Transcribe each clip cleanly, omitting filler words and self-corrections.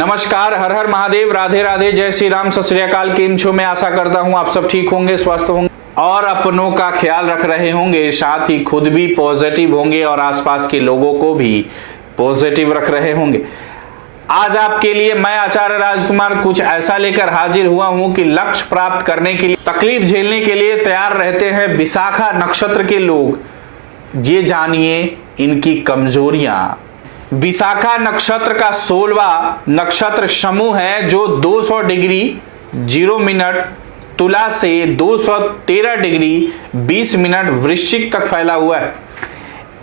नमस्कार, हर हर महादेव, राधे राधे, जय श्री राम, सत श्री अकाल। केम छो? मैं आशा करता हूँ आप सब ठीक होंगे, स्वस्थ होंगे और अपनों का ख्याल रख रहे होंगे, साथ ही खुद भी पॉजिटिव होंगे और आसपास के लोगों को भी पॉजिटिव रख रहे होंगे। आज आपके लिए मैं आचार्य राजकुमार कुछ ऐसा लेकर हाजिर हुआ हूं कि लक्ष्य प्राप्त करने के लिए तकलीफ झेलने के लिए तैयार रहते हैं विशाखा नक्षत्र के लोग। ये जानिए इनकी कमजोरियां। विशाखा नक्षत्र का 16वां नक्षत्र समूह है जो 200 डिग्री 0 मिनट तुला से 213 डिग्री 20 मिनट वृश्चिक तक फैला हुआ है।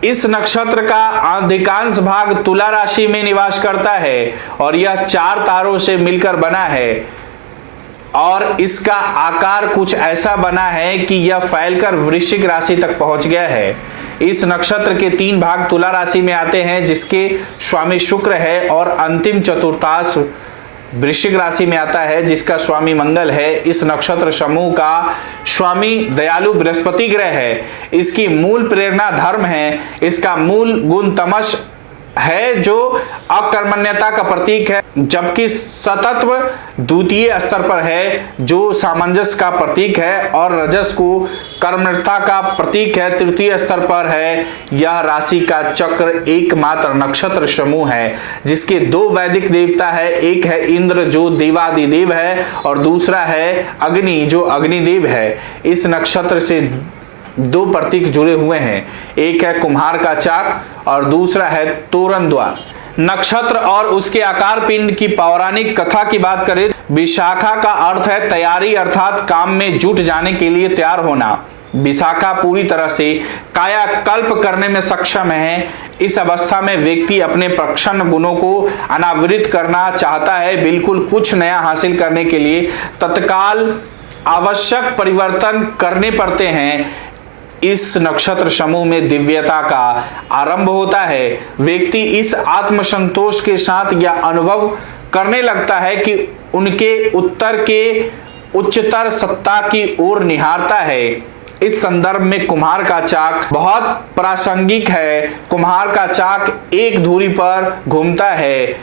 इस नक्षत्र का अधिकांश भाग तुला राशि में निवास करता है और यह 4 तारों से मिलकर बना है और इसका आकार कुछ ऐसा बना है कि यह फैलकर वृश्चिक राशि तक पहुंच गया है। इस नक्षत्र के 3 भाग तुला राशि में आते हैं जिसके स्वामी शुक्र है और अंतिम चतुर्थांश वृश्चिक राशि में आता है जिसका स्वामी मंगल है। इस नक्षत्र समूह का स्वामी दयालु बृहस्पति ग्रह है। इसकी मूल प्रेरणा धर्म है। इसका मूल गुण तमस है जो अकर्मण्यता का प्रतीक है, जबकि सतत्व द्वितीय स्तर पर है जो सामंजस्य का प्रतीक है और रजस को कर्मठता का प्रतीक है, तृतीय स्तर पर है। यह राशि का चक्र एकमात्र नक्षत्र समूह है जिसके 2 वैदिक देवता है। एक है इंद्र जो देवादिदेव है और दूसरा है अग्नि जो अग्निदेव है। इस नक्षत्र से 2 प्रतीक जुड़े हुए हैं, एक है कुम्हार का चाक और दूसरा है तोरण द्वार। नक्षत्र और उसके आकार पिंड की पौराणिक कथा की बात करें, विशाखा का अर्थ है तैयारी, अर्थात काम में जुट जाने के लिए तैयार होना। विशाखा पूरी तरह से कायाकल्प करने में सक्षम है। इस अवस्था में व्यक्ति अपने प्रक्षण गुणों को अनावृत करना चाहता है। बिल्कुल कुछ नया हासिल करने के लिए तत्काल आवश्यक परिवर्तन करने पड़ते हैं। इस नक्षत्र समूह में दिव्यता का आरंभ होता है। व्यक्ति इस आत्मसंतोष के साथ यह अनुभव करने लगता है कि उनके उत्तर के उच्चतर सत्ता की ओर निहारता है। इस संदर्भ में कुम्हार का चाक बहुत प्रासंगिक है। कुम्हार का चाक एक धुरी पर घूमता है।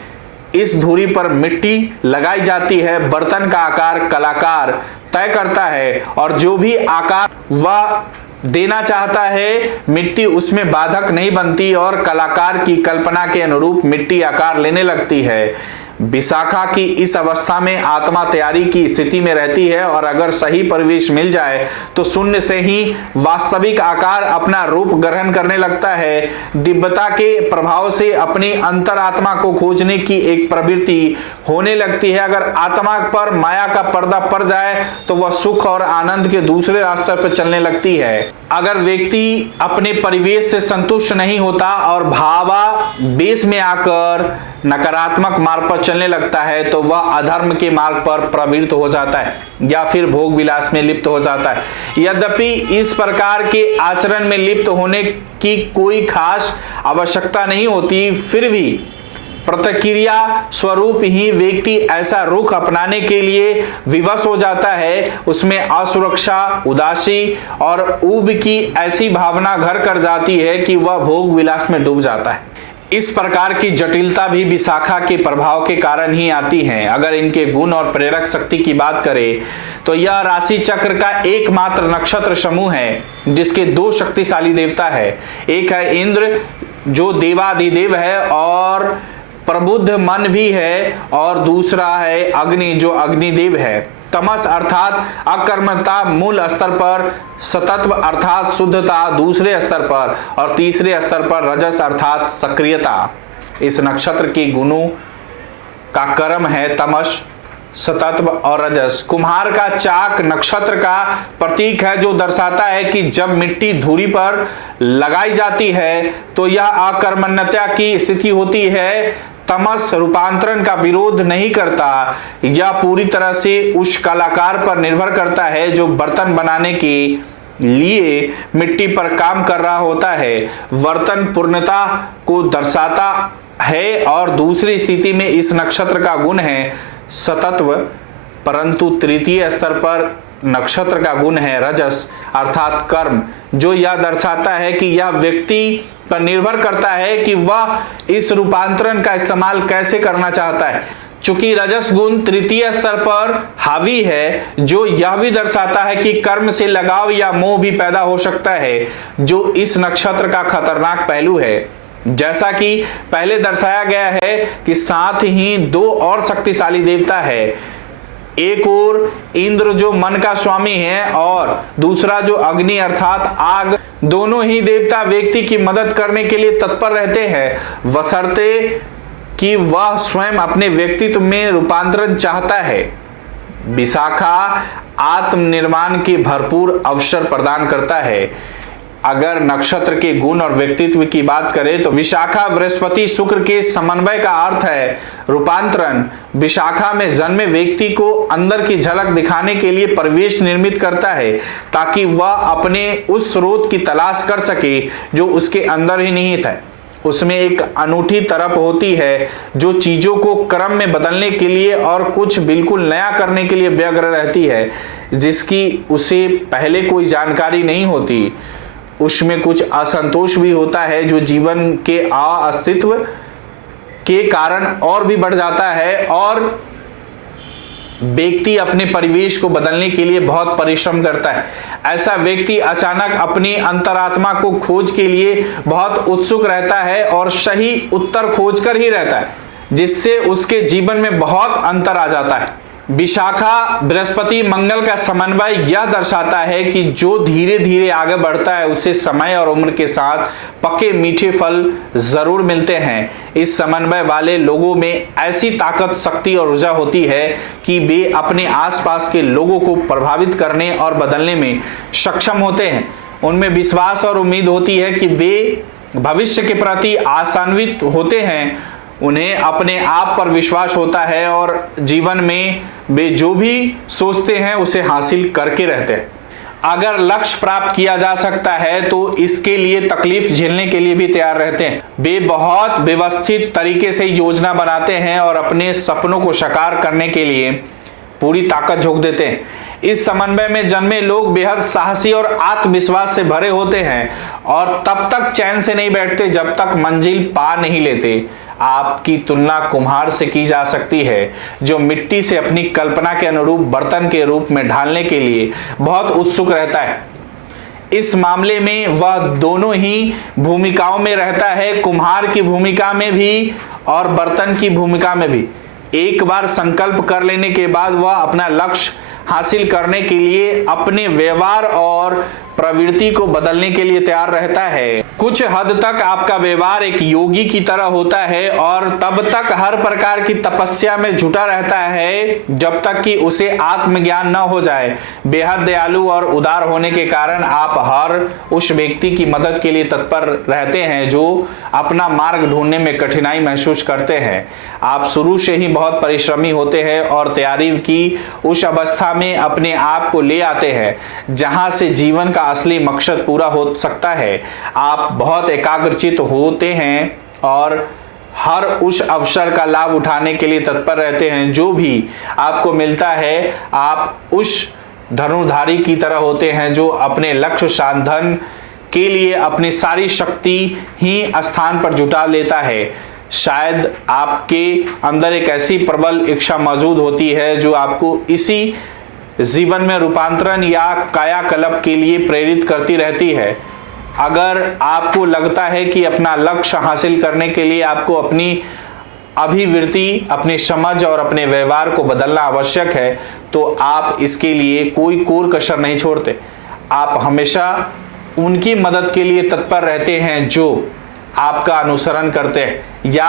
इस धुरी पर मिट्टी लगाई जाती है। बर्तन का आकार कलाकार तय करता है और जो भी आकार वह देना चाहता है मिट्टी उसमें बाधक नहीं बनती और कलाकार की कल्पना के अनुरूप मिट्टी आकार लेने लगती है। विशाखा की इस अवस्था में आत्मा तैयारी की स्थिति में रहती है और अगर सही परिवेश मिल जाए तो शून्य से ही वास्तविक आकार अपना रूप ग्रहण करने लगता है। दिव्यता के प्रभाव से अपनी अंतरात्मा को खोजने की एक प्रवृत्ति होने लगती है। अगर आत्मा पर माया का पर्दा पड़ जाए तो वह सुख और आनंद के दूसरे रास्ते पर चलने लगती है। अगर व्यक्ति अपने परिवेश से संतुष्ट नहीं होता और भावावेश में आकर नकारात्मक मार्ग पर चलने लगता है तो वह अधर्म के मार्ग पर प्रवृत्त हो जाता है या फिर भोग विलास में लिप्त हो जाता है। यद्यपि इस प्रकार के आचरण में लिप्त होने की कोई खास आवश्यकता नहीं होती, फिर भी प्रतिक्रिया स्वरूप ही व्यक्ति ऐसा रुख अपनाने के लिए विवश हो जाता है। उसमें असुरक्षा, उदासी और ऊब की ऐसी भावना घर कर जाती है कि वह भोग विलास में डूब जाता है। इस प्रकार की जटिलता भी विशाखा के प्रभाव के कारण ही आती है। अगर इनके गुण और प्रेरक शक्ति की बात करें तो यह राशि चक्र का एकमात्र नक्षत्र समूह है जिसके 2 शक्तिशाली देवता है। एक है इंद्र जो देवादिदेव है और प्रबुद्ध मन भी है और दूसरा है अग्नि जो अग्निदेव है। तमस अर्थात अकर्मता मूल स्तर पर, सतत्व अर्थात शुद्धता दूसरे स्तर पर और तीसरे स्तर पर रजस अर्थात सक्रियता। इस नक्षत्र के गुणों का क्रम है तमस, सतत्व और रजस। कुम्हार का चाक नक्षत्र का प्रतीक है जो दर्शाता है कि जब मिट्टी धुरी पर लगाई जाती है तो यह अकर्मण्यता की स्थिति होती है। तमस रूपांतरण का विरोध नहीं करता, यह पूरी तरह से उस कलाकार पर निर्भर करता है जो बर्तन बनाने के लिए मिट्टी पर काम कर रहा होता है। बर्तन पूर्णता को दर्शाता है और दूसरी स्थिति में इस नक्षत्र का गुण है सतत्व, परंतु तृतीय स्तर पर नक्षत्र का गुण है रजस अर्थात कर्म, जो यह दर्शाता है कि यह व्यक्ति पर निर्भर करता है कि वह इस रूपांतरण का इस्तेमाल कैसे करना चाहता है। चूंकि रजस गुण तृतीय स्तर पर हावी है, जो यह भी दर्शाता है कि कर्म से लगाव या मोह भी पैदा हो सकता है, जो इस नक्षत्र का खतरनाक पहलू है। जैसा कि पहले दर्शाया गया है कि साथ ही दो और शक्तिशाली देवता है, एक और इंद्र जो मन का स्वामी है और दूसरा जो अग्नि अर्थात आग। दोनों ही देवता व्यक्ति की मदद करने के लिए तत्पर रहते हैं, बशर्ते कि वह स्वयं अपने व्यक्तित्व में रूपांतरण चाहता है। विशाखा आत्मनिर्माण के भरपूर अवसर प्रदान करता है। अगर नक्षत्र के गुण और व्यक्तित्व की बात करें तो विशाखा बृहस्पति शुक्र के समन्वय का अर्थ है रूपांतरण। विशाखा में जन्मे व्यक्ति को अंदर की झलक दिखाने के लिए परिवेश निर्मित करता है, ताकि वह अपने उस स्रोत की तलाश कर सके जो उसके अंदर ही निहित है। उसमें एक अनूठी तरफ होती है जो चीजों को क्रम में बदलने के लिए और कुछ बिल्कुल नया करने के लिए व्यग्र रहती है, जिसकी उसे पहले कोई जानकारी नहीं होती। उसमें कुछ असंतोष भी होता है जो जीवन के अस्तित्व के कारण और भी बढ़ जाता है, और व्यक्ति अपने परिवेश को बदलने के लिए बहुत परिश्रम करता है। ऐसा व्यक्ति अचानक अपनी अंतरात्मा को खोज के लिए बहुत उत्सुक रहता है और सही उत्तर खोजकर ही रहता है, जिससे उसके जीवन में बहुत अंतर आ जाता है। विशाखा बृहस्पति मंगल का समन्वय यह दर्शाता है कि जो धीरे धीरे आगे बढ़ता है उसे समय और उम्र के साथ पके मीठे फल जरूर मिलते हैं। इस समन्वय वाले लोगों में ऐसी ताकत, शक्ति और ऊर्जा होती है कि वे अपने आसपास के लोगों को प्रभावित करने और बदलने में सक्षम होते हैं। उनमें विश्वास और उम्मीद होती है कि वे भविष्य के प्रति आशान्वित होते हैं। उन्हें अपने आप पर विश्वास होता है और जीवन में वे जो भी सोचते हैं उसे हासिल करके रहते हैं। अगर लक्ष्य प्राप्त किया जा सकता है तो इसके लिए तकलीफ झेलने के लिए भी तैयार रहते हैं। वे बहुत व्यवस्थित तरीके से योजना बनाते हैं और अपने सपनों को साकार करने के लिए पूरी ताकत झोंक देते हैं। इस समन्वय में जन्मे लोग बेहद साहसी और आत्मविश्वास से भरे होते हैं और तब तक चैन से नहीं बैठते जब तक मंजिल पा नहीं लेते। आपकी तुलना कुम्हार से की जा सकती है जो मिट्टी से अपनी कल्पना के अनुरूप बर्तन के रूप में ढालने के लिए बहुत उत्सुक रहता है। इस मामले में वह दोनों ही भूमिकाओं में रहता है, कुम्हार की भूमिका में भी और बर्तन की भूमिका में भी। एक बार संकल्प कर लेने के बाद वह अपना लक्ष्य हासिल करने के लिए अपने व्यवहार और प्रवृत्ति को बदलने के लिए तैयार रहता है। कुछ हद तक आपका व्यवहार एक योगी की तरह होता है और तब तक हर प्रकार की तपस्या में जुटा रहता है जब तक कि उसे आत्मज्ञान न हो जाए। बेहद दयालु और उदार होने के कारण आप हर उस व्यक्ति की मदद के लिए तत्पर रहते हैं जो अपना मार्ग ढूंढने में कठिनाई महसूस करते हैं। आप शुरू से ही बहुत परिश्रमी होते हैं और तैयारी की उस अवस्था में अपने आप को ले आते हैं जहां से जीवन का असली मकसद पूरा हो सकता है। आप बहुत एकाग्रचित होते हैं और हर उस अवसर का लाभ उठाने के लिए तत्पर रहते हैं जो भी आपको मिलता है। आप उस धनुर्धारी की तरह होते हैं जो अपने लक्ष्य साधन के लिए अपनी सारी शक्ति ही स्थान पर जुटा लेता है। शायद आपके अंदर एक ऐसी प्रबल इच्छा मौजूद होती है जो आपको इसी जीवन में रूपांतरण या कायाकल्प के लिए प्रेरित करती रहती है। अगर आपको लगता है कि अपना लक्ष्य हासिल करने के लिए आपको अपनी अभिवृत्ति, अपनी समझ और अपने व्यवहार को बदलना आवश्यक है तो आप इसके लिए कोई कोर कसर नहीं छोड़ते। आप हमेशा उनकी मदद के लिए तत्पर रहते हैं जो आपका अनुसरण करते हैं या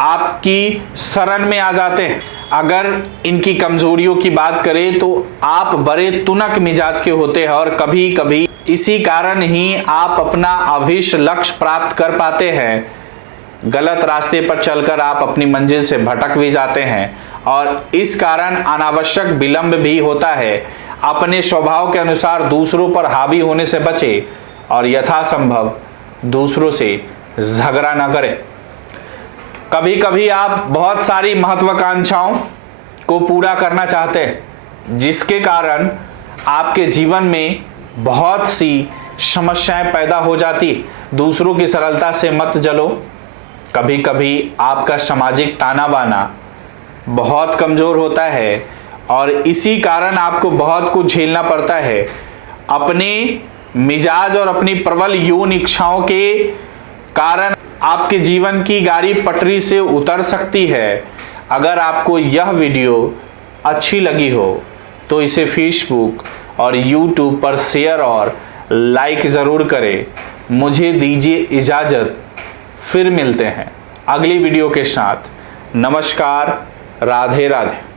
आपकी शरण में आ जाते हैं। अगर इनकी कमजोरियों की बात करें तो आप बड़े तुनक मिजाज के होते हैं और कभी कभी इसी कारण ही आप अपना अभीष्ट लक्ष्य प्राप्त कर पाते हैं। गलत रास्ते पर चलकर आप अपनी मंजिल से भटक भी जाते हैं और इस कारण अनावश्यक विलंब भी होता है। अपने स्वभाव के अनुसार दूसरों पर हावी होने से बचे और यथासंभव दूसरों से झगड़ा न करें। कभी कभी आप बहुत सारी महत्वाकांक्षाओं को पूरा करना चाहते हैं जिसके कारण आपके जीवन में बहुत सी समस्याएं पैदा हो जाती। दूसरों की सरलता से मत जलो। कभी कभी आपका सामाजिक ताना बाना बहुत कमज़ोर होता है और इसी कारण आपको बहुत कुछ झेलना पड़ता है। अपने मिजाज और अपनी प्रबल यौन इच्छाओं के कारण आपके जीवन की गाड़ी पटरी से उतर सकती है। अगर आपको यह वीडियो अच्छी लगी हो तो इसे फेसबुक और यूट्यूब पर शेयर और लाइक ज़रूर करें। मुझे दीजिए इजाज़त, फिर मिलते हैं अगली वीडियो के साथ। नमस्कार, राधे राधे।